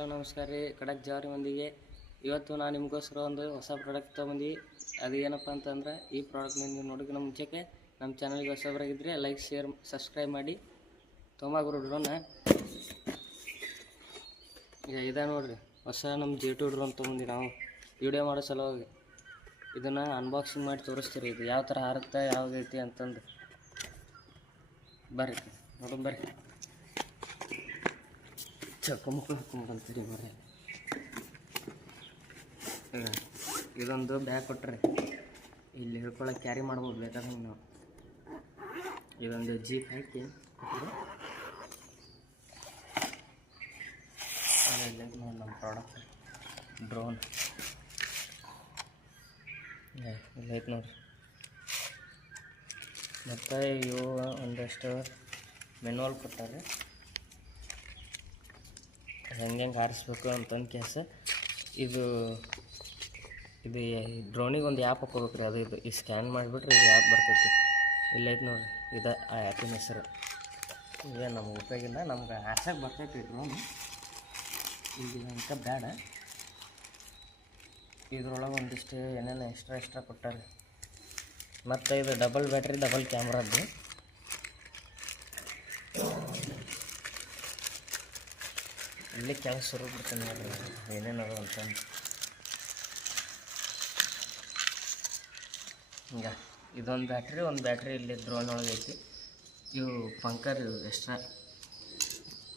Hello ನಮಸ್ಕಾರ ರೀ ಖಡಕ್ ಜವಾರಿ ಮಂದಿಗೆ. ಇವತ್ತು ನಾನು ನಿಮಗೋಸ್ಕರ ಒಂದು ಹೊಸ ಪ್ರಾಡಕ್ಟ್ ತೊಗೊಂಬಂದು, ಅದು ಏನಪ್ಪ ಅಂತಂದ್ರೆ ಈ ಪ್ರಾಡಕ್ಟ್ನ ನೀವು ನೋಡೋಕ್ಕಿಂತ ಮುಂಚೆಗೆ ನಮ್ಮ ಚಾನಲ್ಗೆ ಹೊಸಬರಾಗಿದ್ದರೆ ಲೈಕ್ ಶೇರ್ ಸಬ್ಸ್ಕ್ರೈಬ್ ಮಾಡಿ. ತೊಗೊಂಬಾಗ್ರು ಡ್ರೋನ್ ಈಗ ಇದೆ ನೋಡ್ರಿ, ಹೊಸ ನಮ್ಮ J2 ಡ್ರೋನ್ ತೊಗೊಂಡು ನಾವು ವಿಡಿಯೋ ಮಾಡೋ ಸಲುವಾಗಿ ಇದನ್ನು ಅನ್ಬಾಕ್ಸಿಂಗ್ ಮಾಡಿ ತೋರಿಸ್ತೀರಿ. ಇದು ಯಾವ ಥರ ಹಾರುತ್ತೆ ಯಾವಾಗೈತಿ ಅಂತಂದು ಬರ್ರಿ ನೋಡೋಣ ಬರ್ರಿ. ಚಕ್ಕೊಮುಕ್ಳು ಹಾಕೊಂಡ್ಬಂತೀರಿ ಬರ್ರಿ. ಇದೊಂದು ಬ್ಯಾಗ್ ಕೊಟ್ರಿ, ಇಲ್ಲಿ ಹಿಡ್ಕೊಳಕ್ಕೆ ಕ್ಯಾರಿ ಮಾಡ್ಬೋದು ಬೇಕಾದಂಗೆ ನಾವು. ಇದೊಂದು ಜೀಪ್ ಹಾಕಿ ನೋಡಿ ನಮ್ಮ ಪ್ರಾಡಕ್ಟ್ ಡ್ರೋನ್ ಇಲ್ಲೈತೆ ನೋಡ್ರಿ. ಮತ್ತು ಇವು ಒಂದಷ್ಟು ಮೆನ್ಯುವಲ್ ಕೊಟ್ಟಾರೆ, ಹೆಂಗೆ ಹಾರಿಸ್ಬೇಕು ಅಂತಂದು ಕೇಸ. ಇದು ಡ್ರೋನಿಗೆ ಒಂದು ಆ್ಯಪ್ ಹಾಕೋಬೇಕು ರೀ. ಅದು ಈ ಸ್ಕ್ಯಾನ್ ಮಾಡಿಬಿಟ್ರೆ ಇದು ಆ್ಯಪ್ ಬರ್ತೈತಿ. ಇಲ್ಲೈತೆ ನೋಡಿರಿ, ಇದು ಆ ಆ್ಯಪಿನ ಹೆಸರು. ಇದೇ ನಮ್ಗೆ ಉಪಯೋಗಿಲ್ಲ, ನಮ್ಗೆ ಹಾರ್ಸಕ್ಕೆ ಬರ್ತೈತಿ ಡ್ರೋನು. ಈಗ ಅಂಕ ಬೇಡ. ಇದ್ರೊಳಗೆ ಒಂದಿಷ್ಟು ಏನೇನು ಎಕ್ಸ್ಟ್ರಾ ಕೊಟ್ಟಾರೆ. ಮತ್ತು ಇದು ಡಬಲ್ ಬ್ಯಾಟ್ರಿ ಡಬಲ್ ಕ್ಯಾಮ್ರಾದ್ದು. ಇಲ್ಲಿ ಕೆಲಸ ಶುರು ಬಿಡ್ತೀನಿ ನೋಡ್ರಿ ಏನೇನದು ಅಂತಂದು. ಹಿಂಗೆ ಇದೊಂದು ಬ್ಯಾಟ್ರಿ ಇಲ್ಲಿ ಡ್ರೋನ್ ಒಳಗೆ ಐತಿ. ಇವು ಇವು ಎಕ್ಸ್ಟ್ರಾ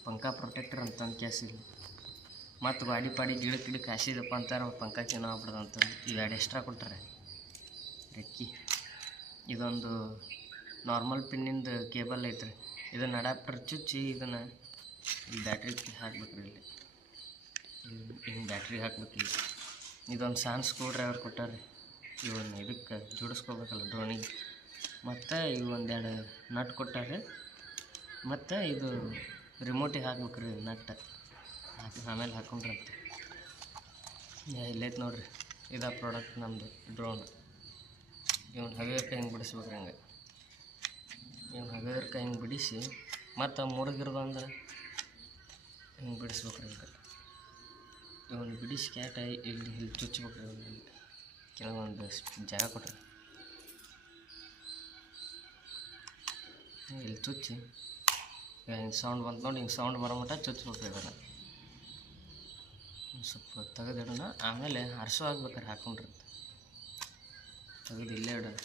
ಪಂಕ ಪ್ರೊಟೆಕ್ಟರ್ ಅಂತಂದು ಕೇಸ್ ಇಲ್ಲಿ. ಮತ್ತು ಗಾಡಿ ಗಿಡಕ್ಕೆ ಹಾಸಿದಪ್ಪ ಅಂತಾರೆ ಪಂಕ ಚೇನೋ ಆಗ್ಬಿಡ್ದು ಅಂತಂದು ಇವೆರಡು ಎಕ್ಸ್ಟ್ರಾ ಕೊಟ್ಟಾರೆ. ರೆಕ್ಕಿ ಇದೊಂದು ನಾರ್ಮಲ್ ಪಿನ್ನಿಂದ ಕೇಬಲ್ ಐತ್ರಿ. ಇದನ್ನು ಅಡಾಪ್ಟರ್ ಚುಚ್ಚಿ ಇದನ್ನು ಈ ಬ್ಯಾಟ್ರಿ ಹಾಕ್ಬೇಕು ರೀ. ಇಲ್ಲಿ ಹಿಂಗೆ ಬ್ಯಾಟ್ರಿ ಹಾಕ್ಬೇಕು. ಇಲ್ಲಿ ಇದೊಂದು ಸಣ್ಣ ಸ್ಕ್ರೂ ಡ್ರೈವರ್ ಕೊಟ್ಟಾರೆ. ಇವನ್ನ ಇದಕ್ಕೆ ಜೋಡಿಸ್ಕೋಬೇಕಲ್ಲ ಡ್ರೋನಿಗೆ. ಮತ್ತು ಇವು ಒಂದೆರಡು ನಟ್ ಕೊಟ್ಟಾರೆ. ಮತ್ತು ಇದು ರಿಮೋಟಿಗೆ ಹಾಕ್ಬೇಕು ರೀ ನಟ್ ಆಮೇಲೆ ಹಾಕೊಂಡ್ರಂತೆ. ಇಲ್ಲೈತೆ ನೋಡಿರಿ, ಇದು ಪ್ರಾಡಕ್ಟ್ ನಮ್ಮದು ಡ್ರೋನ್. ಇವ್ನು ಹಗೇರ್ಕ ಹಿಂಗೆ ಬಿಡಿಸ್ಬೇಕ್ರಿ. ಹಂಗೆ ಇವ್ನು ಹಗೇರ್ಕ ಹಿಂಗೆ ಬಿಡಿಸಿ ಮತ್ತು ಮುರುಗಿರ್ದು ಅಂದ್ರೆ ಹಿಂಗೆ ಬಿಡಿಸ್ಬೇಕ್ರಿ. ಹಿಂಗೆ ಇವನು ಬಿಡಿಸಿ ಕ್ಯಾಟ ಇಲ್ಲಿ ಚುಚ್ಬೇಕ್ರಿ. ಇಲ್ಲಿ ಕೆಲವೊಂದು ಜಾಗ ಕೊಟ್ರಿ, ಇಲ್ಲಿ ಚುಚ್ಚಿ ಹಿಂಗೆ ಸೌಂಡ್ ಬಂತು ನೋಡಿ, ಹಿಂಗೆ ಸೌಂಡ್ ಬರೋ ಮಟ್ಟ ಚುಚ್ಬೇಕ್ರಿ. ಇದನ್ನು ಸ್ವಲ್ಪ ತೆಗೆದಿಡೋಣ, ಆಮೇಲೆ ಹರ್ಸೋ ಆಗ್ಬೇಕಾರೆ ಹಾಕೊಂಡ್ರಿ. ತೆಗೆದು ಇಲ್ಲೇ ಇಡೋಣ.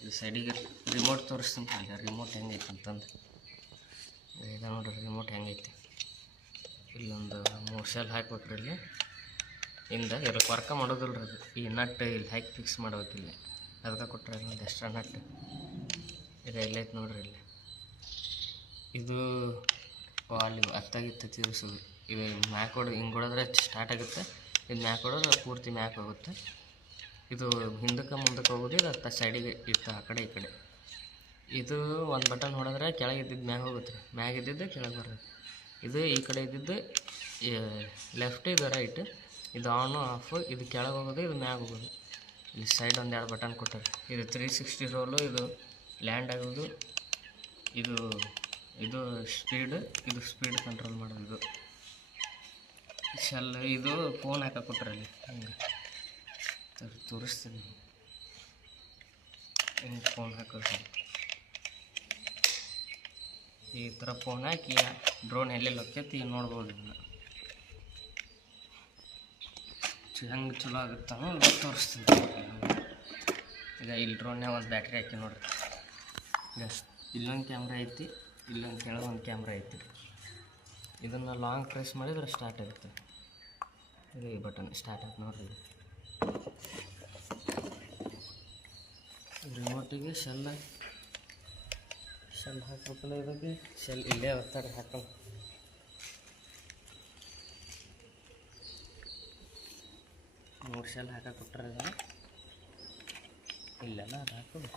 ಇದು ಸೈಡಿಗೆ ರಿಮೋಟ್ ತೋರಿಸ್ತೀನಿ. ಅಲ್ಲಿ ರಿಮೋಟ್ ಹೆಂಗೈತೆ ಅಂತಂದು ಈಗ ನೋಡ್ರಿ, ರಿಮೋಟ್ ಹೆಂಗೈತಿ. ಇಲ್ಲೊಂದು 3 ಶೆಲ್ ಹಾಕ್ಬೇಕ್ರಿ. ಇಲ್ಲಿ ಇಂದ ಇದಕ್ಕೆ ವರ್ಕ ಮಾಡೋದಿಲ್ಲ ರೀ. ಅದು ಈ ನಟ್ ಇಲ್ಲಿ ಹಾಕಿ ಫಿಕ್ಸ್ ಮಾಡ್ಬೇಕು. ಇಲ್ಲಿ ಅದಕ್ಕೆ ಕೊಟ್ಟರೆ ಒಂದು ಎಕ್ಸ್ಟ್ರಾ ನಟ್ ಇಲ್ಲೈತೆ ನೋಡ್ರಿ. ಇಲ್ಲಿ ಇದು ಅಲ್ಲಿ ಅತ್ತಾಗಿತ್ತು ತಿರ್ಸೋದು. ಇದು ಮ್ಯಾಕ್ ಹಿಂಗೆ ಹೊಡೆದ್ರೆ ಸ್ಟಾರ್ಟ್ ಆಗುತ್ತೆ. ಇದು ಮ್ಯಾಕ್ ಹೊಡೆದ್ರೆ ಪೂರ್ತಿ ಮ್ಯಾಕ್ ಹೋಗುತ್ತೆ. ಇದು ಹಿಂದಕ್ಕೆ ಮುಂದಕ್ಕೆ ಹೋಗೋದು. ಇದು ಹತ್ತ ಸೈಡಿಗೆ ಇತ್ತು, ಆ ಕಡೆ ಈ ಕಡೆ. ಇದು ಒಂದು ಬಟನ್ ಹೊಡೆದ್ರೆ ಕೆಳಗೆ ಇದ್ದಿದ್ದು ಮ್ಯಾಗ ಹೋಗುತ್ತೆ ರೀ, ಮ್ಯಾಗ ಇದ್ದಿದ್ದು ಕೆಳಗೆ ಬರುತ್ತೆ. ಇದು ಈ ಕಡೆ ಇದ್ದಿದ್ದು ಲೆಫ್ಟ್, ಇದು ರೈಟ್. ಇದು ಆನು ಆಫು. ಇದು ಕೆಳಗೆ ಹೋಗೋದು, ಇದು ಮ್ಯಾಗ ಹೋಗೋದು. ಇಲ್ಲಿ ಸೈಡ್ ಒಂದೆರಡು ಬಟನ್ ಕೊಟ್ಟಾರೆ. ಇದು 360 ರೋಲು. ಇದು ಲ್ಯಾಂಡ್ ಆಗೋದು. ಇದು ಸ್ಪೀಡ್ ಕಂಟ್ರೋಲ್ ಮಾಡೋದು. ಇದು ಶೆಲ್. ಇದು ಫೋನ್ ಹಾಕಕ್ಕೆ ಕೊಟ್ಟರೆ ಅಲ್ಲಿ ಹಂಗೆ ತೋರಿಸ್ತೀನಿ. ಹಿಂಗೆ ಫೋನ್ ಹಾಕೋದು. ಈ ಥರ ಫೋನ್ ಹಾಕಿ ಡ್ರೋನ್ ಎಲ್ಲೆಲ್ಲಿ ಹೋಗ್ತೈತಿ ನೋಡ್ಬೋದು. ಇದನ್ನು ಹೆಂಗೆ ಚಲೋ ಆಗುತ್ತೆ ಅನ್ನೋದು ತೋರಿಸ್ತೀನಿ. ಈಗ ಇಲ್ಲಿ ಡ್ರೋನ್ಯಾಗ ಒಂದು ಬ್ಯಾಟ್ರಿ ಹಾಕಿ ನೋಡ್ರಿ. ಈಗ ಇಲ್ಲೊಂದು ಕ್ಯಾಮ್ರಾ ಐತಿ, ಇಲ್ಲೊಂದು ಕೆಳಗೊಂದು ಕ್ಯಾಮ್ರಾ ಐತಿ. ಇದನ್ನು ಲಾಂಗ್ ಪ್ರೆಸ್ ಮಾಡಿದ್ರೆ ಸ್ಟಾರ್ಟ್ ಆಗುತ್ತೆ. ಇದು ಈ ಬಟನ್ ಸ್ಟಾರ್ಟ್ ಆಯ್ತು ನೋಡ್ರಿ. ರಿಮೋಟಿಗೆ ಶೆಲ್ ಹಾಕ್ಬೇಕಲ್ಲ. ಇದಕ್ಕೆ ಶೆಲ್ ಇಲ್ಲೇ ಒತ್ತಾರೆ ಹಾಕೊಂಡು. ಮೂರು ಶೆಲ್ ಹಾಕಕ್ಕೆ ಕೊಟ್ಟರೆ ಇದನ್ನು ಇಲ್ಲೆಲ್ಲ ಅದು ಹಾಕೋದು.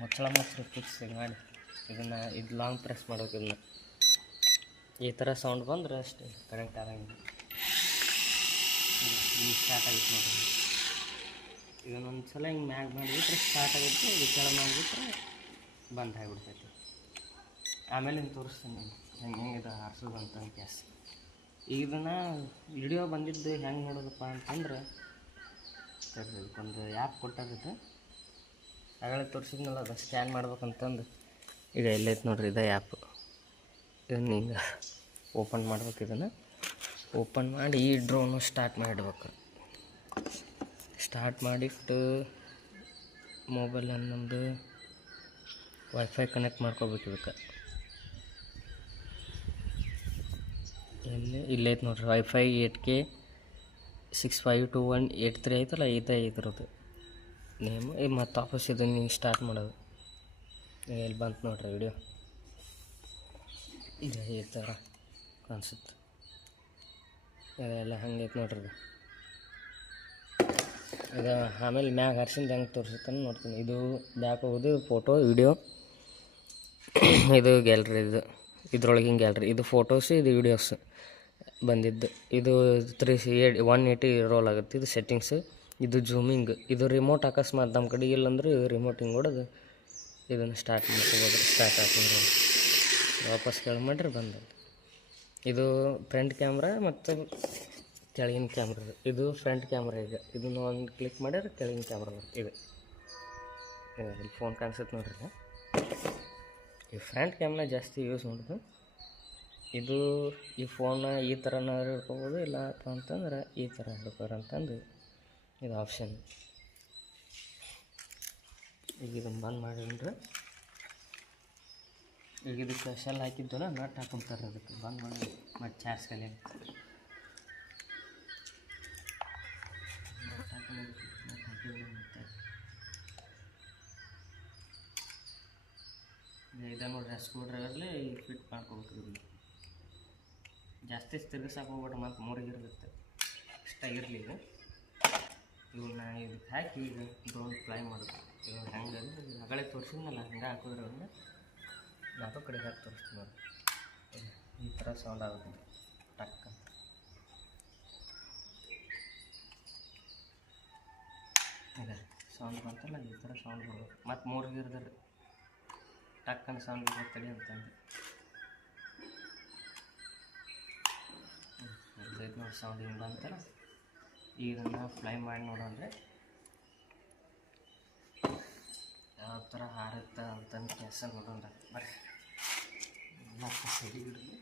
ಮುಚ್ಚಳ ಫಿಕ್ಸ್ ಮಾಡಿ ಇದನ್ನು ಲಾಂಗ್ ಪ್ರೆಸ್ ಮಾಡೋಕೆ. ಇದನ್ನು ಈ ಥರ ಸೌಂಡ್ ಬಂದರೆ ಅಷ್ಟೇ ಕರೆಂಟ್ ಆಗಂಗಿಲ್ಲ. ಈಗ ಸ್ಟಾರ್ಟ್ ಆಗಿತ್ತು ನೋಡಿರಿ. ಇದನ್ನೊಂದು ಸಲ ಹಿಂಗೆ ಮ್ಯಾಗ್ ಮಾಡಿಬಿಟ್ರೆ ಸ್ಟಾರ್ಟ್ ಆಗುತ್ತೆ, ಇದು ಕೆಳಗೆ ಮಾಡಿಬಿಟ್ರೆ ಬಂದ್ ಆಗಿಬಿಡ್ತೈತಿ. ಆಮೇಲೆ ಹಿಂಗೆ ತೋರಿಸ್ತೀನಿ ಹೆಂಗೆ ಇದು ಹಾರಿಸೋದು ಅಂತ ಗ್ಯಾಸ್. ಈಗ ಇದನ್ನು ವಿಡಿಯೋ ಬಂದಿದ್ದು ಹೆಂಗೆ ನೋಡೋದಪ್ಪ ಅಂತಂದ್ರೆ ಇದಕ್ಕೊಂದು ಆ್ಯಪ್ ಕೊಟ್ಟಾಗುತ್ತೆ, ಆಗಲೇ ತೋರಿಸಿದ್ನಲ್ಲ ಅದು ಸ್ಕ್ಯಾನ್ ಮಾಡ್ಬೇಕಂತಂದು. ಈಗ ಎಲ್ಲೈತೆ ನೋಡ್ರಿ ಇದು ಆ್ಯಪ್. ಇದನ್ನು ಹಿಂಗೆ ಓಪನ್ ಮಾಡ್ಬೇಕು. ಇದನ್ನು ಓಪನ್ ಮಾಡಿ ಈ ಡ್ರೋನು ಸ್ಟಾರ್ಟ್ ಮಾಡಿಡ್ಬೇಕು. ಸ್ಟಾರ್ಟ್ ಮಾಡಿಟ್ಟು ಮೊಬೈಲನ್ನು ನಮ್ಮದು ವೈಫೈ ಕನೆಕ್ಟ್ ಮಾಡ್ಕೋಬೇಕು. ಇದಕ್ಕೆ ಇಲ್ಲೈತೆ ನೋಡ್ರಿ ವೈಫೈ 8K 652183 ಐತಲ್ಲ, ಇದ್ರದ್ದು ನೇಮು. ಈಗ ಮತ್ತು ವಾಪಸ್ ಇದನ್ನು ಹಿಂಗೆ ಸ್ಟಾರ್ಟ್ ಮಾಡೋದು. ಎಲ್ಲಿ ಬಂತು ನೋಡ್ರಿ ವಿಡಿಯೋ, ಇದು ಈ ಥರ ಕಾಣಿಸುತ್ತೆ. ಇದೆಲ್ಲ ಹಂಗೈತೆ ನೋಡ್ರಿ ಇದು. ಆಮೇಲೆ ಮ್ಯಾಗ ಹರ್ಸಿಂದ ಹೆಂಗೆ ತೋರಿಸುತ್ತಾನೆ ನೋಡ್ತೀನಿ. ಇದು ಬ್ಯಾಕ್ ಹೋಗೋದು ಫೋಟೋ ವಿಡಿಯೋ, ಇದು ಗ್ಯಾಲ್ರಿ. ಇದ್ರೊಳಗಿನ ಗ್ಯಾಲ್ರಿ. ಇದು ಫೋಟೋಸ್, ಇದು ವೀಡಿಯೋಸ್ ಬಂದಿದ್ದು. ಇದು 180 ರೋಲ್ ಆಗುತ್ತೆ. ಇದು ಸೆಟ್ಟಿಂಗ್ಸ್, ಇದು ಜೂಮಿಂಗ್, ಇದು ರಿಮೋಟ್. ಅಕಸ್ಮಾತ್ ನಮ್ಮ ಕಡೆ ಇಲ್ಲಂದ್ರೆ ಇದು ರಿಮೋಟ್ ಹಿಂಗೆ ಹೊಡೆದು ಇದನ್ನು ಸ್ಟಾರ್ಟ್ ಮಾಡ್ಕೋಬೋದು. ಸ್ಟಾರ್ಟ್ ಹಾಕಿದ್ರೆ ವಾಪಸ್ ಕೆಳಗೆ ಮಾಡಿರಿ ಬಂದ. ಇದು ಫ್ರಂಟ್ ಕ್ಯಾಮ್ರಾ ಮತ್ತು ಕೆಳಗಿನ ಕ್ಯಾಮ್ರಾ. ಇದು ಫ್ರಂಟ್ ಕ್ಯಾಮ್ರಾ. ಈಗ ಇದನ್ನು ಒಂದು ಕ್ಲಿಕ್ ಮಾಡಿದ್ರೆ ಕೆಳಗಿನ ಕ್ಯಾಮ್ರಾ ಬರುತ್ತೆ. ಇದು ಇಲ್ಲಿ ಫೋನ್ ಕಾಣಿಸುತ್ತೆ ನೋಡ್ರಿ. ಈ ಫ್ರಂಟ್ ಕ್ಯಾಮ್ರಾ ಜಾಸ್ತಿ ಯೂಸ್ ಮಾಡೋದು. ಇದು ಈ ಫೋನ್ನ ಈ ಥರನಾದ್ರು ಹಿಡ್ಕೊಬೋದು, ಇಲ್ಲ ಅಂತಂದ್ರೆ ಈ ಥರ ಹಿಡ್ಕೋರು ಅಂತಂದು ಇದು ಆಪ್ಷನ್. ಈಗ ಇದನ್ನು ಬಂದ್ ಮಾಡಿದ್ರೆ ಈಗ ಇದಕ್ಕೆ ಶೆಲ್ ಹಾಕಿದ್ದಲ್ಲ ನಟ್ ಹಾಕೊಂತಾರೆ. ಅದಕ್ಕೆ ಬಂದ್ ಮಾಡಿ ಮತ್ತು ಚಾರ್ಜ್ ಕಲೆ ಇದೆ ನೋಡ್ರಿ. ಸ್ಕ್ರೂ ಡ್ರೈವರ್ಲಿ ಫಿಟ್ ಮಾಡ್ಕೋಬೇಕು. ಇದು ಜಾಸ್ತಿ ತಿರ್ಗಿಸಕ್ಕೆ ಹೋಗ್ಬೇಡ್ರಿ, ಮತ್ತು ಮೂರಿಗಿರುತ್ತೆ ಇಷ್ಟಾಗಿರಲಿ. ಈಗ ಇವನ್ನ ಇದಕ್ಕೆ ಹಾಕಿ ಈಗ ಡ್ರೋನ್ ಫ್ಲೈ ಮಾಡೋದು. ಇವಾಗ ಹೆಂಗೆ ಆಗಲೇ ತೋರಿಸಿದ್ನಲ್ಲ ಹಂಗೆ ಹಾಕಿದ್ರೆ ಅವನ್ನ ನಾಲ್ಕು ಕಡೆ ಹಾಕಿ ತೋರಿಸ್ತೀನಿ ನೋಡಿ. ಈ ಥರ ಸೌಂಡ್ ಆಗುತ್ತೆ ಟಕ್ ಅಂತ. ಈಗ ಸೌಂಡ್ ಬಂತಲ್ಲ, ಈ ಥರ ಸೌಂಡ್ ಬರ್ಬೇಕು. ಮತ್ತು ಮೂರಿಗಿರ್ದ್ರೆ ಟಕ್ಕನ ಸೌಂಡ್ ಬರ್ತದೆ ಅಂತಂದು ನೋಡಿ. ಸೌಂಡ್ ಹಿಂಗೆ ಬಂತಲ್ಲ, ಇದನ್ನು ಫ್ಲೈ ಮಾಡಿ ನೋಡೋಣ್ರೆ ಯಾವ ಥರ ಹಾರುತ್ತೆ ಅಂತಂದು ಕೆಲಸ ನೋಡೋಣ ಬರ್ರಿ. ಎಲ್ಲ ಸೈಡಿಗೆ ಹಿಡಿದು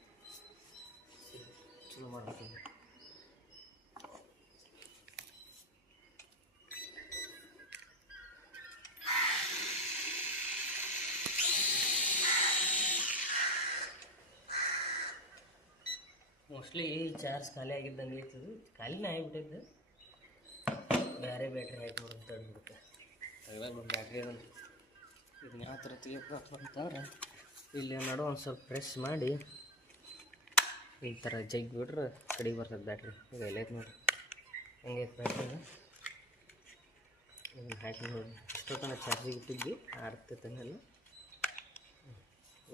ಚಲೋ ಮಾಡ್ಬೇಕು. ಮೋಸ್ಟ್ಲಿ ಚಾರ್ಜ್ ಖಾಲಿ ಆಗಿದ್ದಂಗೆ ಐತಿದು. ಖಾಲಿನೇ ಆಗಿಬಿಟ್ಟಿದ್ದು. ಬೇರೆ ಬ್ಯಾಟ್ರಿ ಹಾಕಿ ನೋಡೋದು ತಡ್ಬಿಡುತ್ತೆ. ಅದ್ರಾಗ ಒಂದು ಬ್ಯಾಟ್ರಿ ಅದನ್ನು ಇದನ್ನ ಯಾವ ಥರ ತೆಗಿಬೇಕು ಅಂತಂದ್ರೆ ಇಲ್ಲಿ ನಡು ಒಂದು ಸ್ವಲ್ಪ ಪ್ರೆಸ್ ಮಾಡಿ ಈ ಥರ ಜಗ್ಗಿ ಬಿಟ್ರೆ ಕಡೆಗೆ ಬರ್ತದೆ ಬ್ಯಾಟ್ರಿ. ಈಗ ಎಲ್ಲೈತೆ ನೋಡಿ ಹೆಂಗೈತೆ ಬ್ಯಾಟ್ರಿ. ಇದನ್ನು ಹಾಕಿ ನೋಡಿ ಇಷ್ಟೊತ್ತನ ಚಾರ್ಜಿಗೆ ಇಟ್ಟಿದ್ವಿ, ಆರ್ತೈತನೆಲ್ಲ.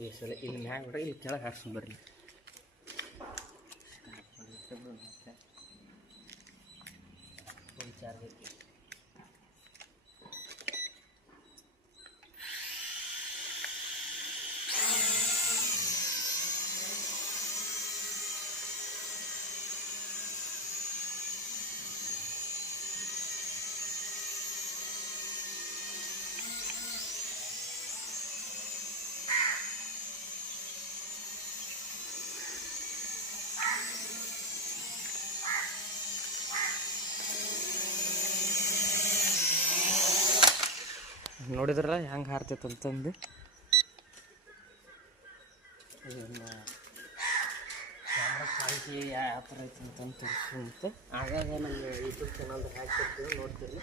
ಈ ಸಲ ಇಲ್ಲಿ ಮ್ಯಾಗ ಬಿಡ್ರೆ ಇಲ್ಲಿ ಕೆಳಗೆ ಹಾಕ್ಸ್ಕೊಂಡು ಬರ್ರಿ. ಫುಲ್ ಚಾರ್ಜ್ ಐತಿ. ನೋಡಿದ್ರಲ್ಲ ಹೆಂಗೆ ಹಾರ್ತೈತೆ ಅಂತಂದು. ಇದನ್ನು ಕ್ಯಾಮ್ರಾ ಕ್ವಾಲಿಟಿ ಯಾವ ಥರ ಐತೆ ಅಂತಂದು ತೋರಿಸುತ್ತೆ. ಆಗಾಗ ನಮ್ಮ ಯೂಟ್ಯೂಬ್ ಚಾನಲ್ದು ಹಾಕಿರ್ತೀವಿ, ನೋಡ್ತೀರಿ.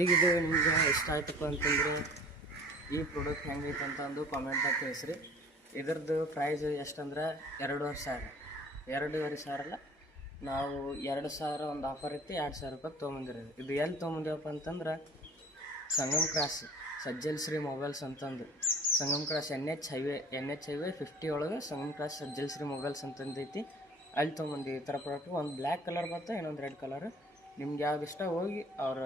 ಈಗ ಇದು ನಿಮ್ಗೆ ಇಷ್ಟ ಆಯ್ತಪ್ಪ ಅಂತಂದರೆ ಈ ಪ್ರಾಡಕ್ಟ್ ಹೆಂಗೈತೆ ಅಂತಂದು ಕಾಮೆಂಟ್ದಾಗ ತಿಳಿಸ್ರಿ. ಇದ್ರದ್ದು ಪ್ರೈಸ್ ಎಷ್ಟಂದ್ರೆ 2,500. 2,500 ಅಲ್ಲ, ನಾವು 2,000 ಒಂದು ಆಫರ್ ಐತಿ, 2,000 ರೂಪಾಯಿ ತೊಗೊಂಬಂದಿರೋದು. ಇದು ಎಲ್ಲಿ ತೊಗೊಂಬಂದೇವಪ್ಪ ಅಂತಂದ್ರೆ ಸಂಗಮ್ ಕ್ರಾಸ್ ಸಜ್ಜಲ್ ಶ್ರೀ ಮೊಬೈಲ್ಸ್ ಅಂತಂದು. ಸಂಗಮ್ ಕ್ರಾಸ್ NH ಹೈವೇ 50 ಒಳಗೆ ಸಂಗಮ್ ಕ್ರಾಸ್ ಸಜ್ಜಲ್ ಶ್ರೀ ಮೊಬೈಲ್ಸ್ ಅಂತಂದೈತಿ. ಅಲ್ಲಿ ತೊಗೊಂಬಂದು ಈ ಥರ ಪ್ರಾಡಕ್ಟ್. ಒಂದು ಬ್ಲ್ಯಾಕ್ ಕಲರ್ ಬರುತ್ತೆ, ಇನ್ನೊಂದು ರೆಡ್ ಕಲರ್. ನಿಮ್ಗೆ ಯಾವ್ದು ಇಷ್ಟ ಹೋಗಿ ಅವ್ರ